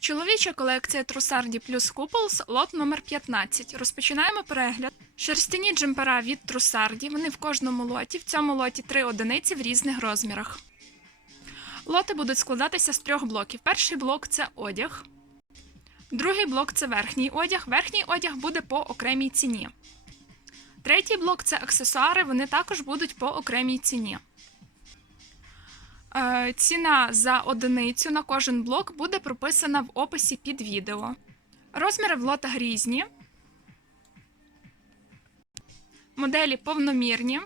Чоловіча колекція Трусарді плюс Куполс, лот номер 15. Розпочинаємо перегляд. Шерстяні джемпера від Трусарді. Вони в кожному лоті. В цьому лоті три одиниці в різних розмірах. Лоти будуть складатися з трьох блоків. Перший блок це одяг. Другий блок це верхній одяг. Верхній одяг буде по окремій ціні. Третій блок це аксесуари. Вони також будуть по окремій ціні. Е, Ціна за одиницю на кожен блок буде прописана в описі під відео. Розміри в лотах різні. Моделі повномірні.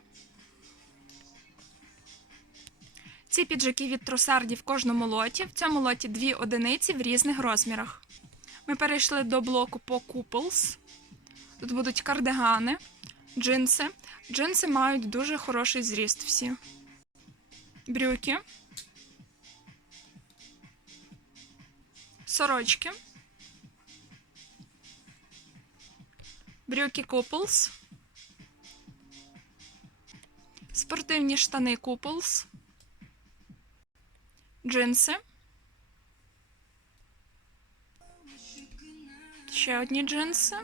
Ці піджаки від тросарді в кожному лоті. В цьому лоті дві одиниці в різних розмірах. Ми перейшли до блоку по Couples. Тут будуть кардигани, джинси. Джинси мають дуже хороший зріст всі. Брюки. Сорочки. Брюки Couples. Спортивні штани Couples. Джинси. Ще одні джинси.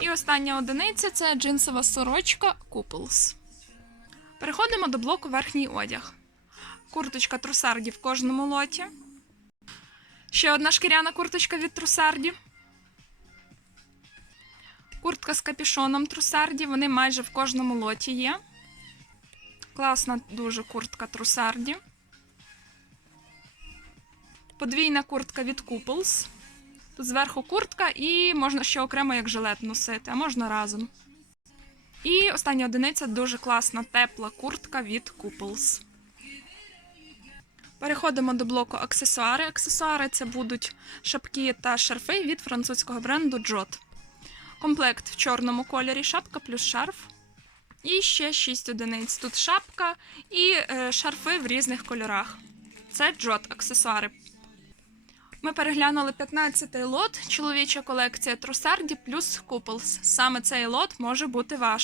І остання одиниця це джинсова сорочка Couples. Переходимо до блоку верхній одяг. Курточка трусарді в кожному лоті. Ще одна шкіряна курточка від трусарді. Куртка з капюшоном трусарді. Вони майже в кожному лоті є. Класна дуже куртка трусарді. Подвійна куртка від Couples. Тут зверху куртка і можна ще окремо як жилет носити, а можна разом. І остання одиниця дуже класна тепла куртка від Couples. Переходимо до блоку аксесуари. Аксесуари це будуть шапки та шарфи від французького бренду Jot. Комплект в чорному кольорі, шапка плюс шарф. І ще 6 одиниць. Тут шапка і е, шарфи в різних кольорах. Це Jot аксесуари. Ми переглянули 15-й лот, чоловіча колекція Трусарді плюс Couples. Саме цей лот може бути ваш.